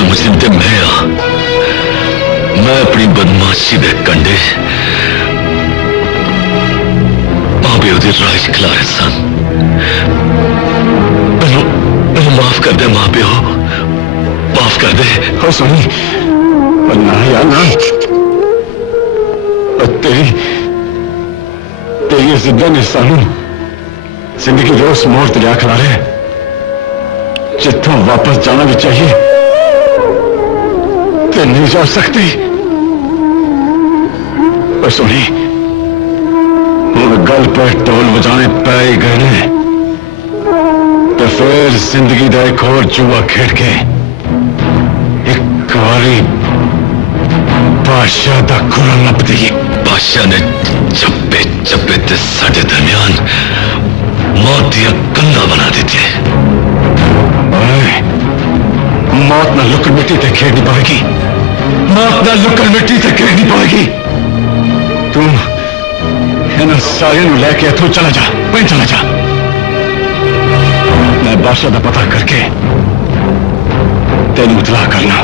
असल मुस्लिम ते मैं अपनी बदमाशी दे कंडे मां प्यो दी राज खिलारे सन। मैनू माफ कर दे मां प्यो, माफ कर दे। हो सोनी, ना यार ना, तेरी जिद्दा ने सानू जिंदगी रोज मोड़ दरिया खिलारे, जिथों वापस जाना भी चाहिए ते नहीं जा सकती। पर सोनी, हुण गल पर ढोल बजाने पै ही गए ने, तो फिर जिंदगी का एक और जुआ खेड के एक बारी बादशाह का खुरा नप दीए। बादशाह ने चप्पे चप्पे ते साडे दरमियान मौत दिया कंधा बना देती है। मौत ना लुकड़ मिट्टी ते खेड़नी पड़ेगी, मौत ना लुकड़ मिट्टी ते खेड़नी पड़ेगी। तू इन सारे लैके इथों चला जा, वहीं चला जा। मैं बादशाह का पता करके तेन इतला करना।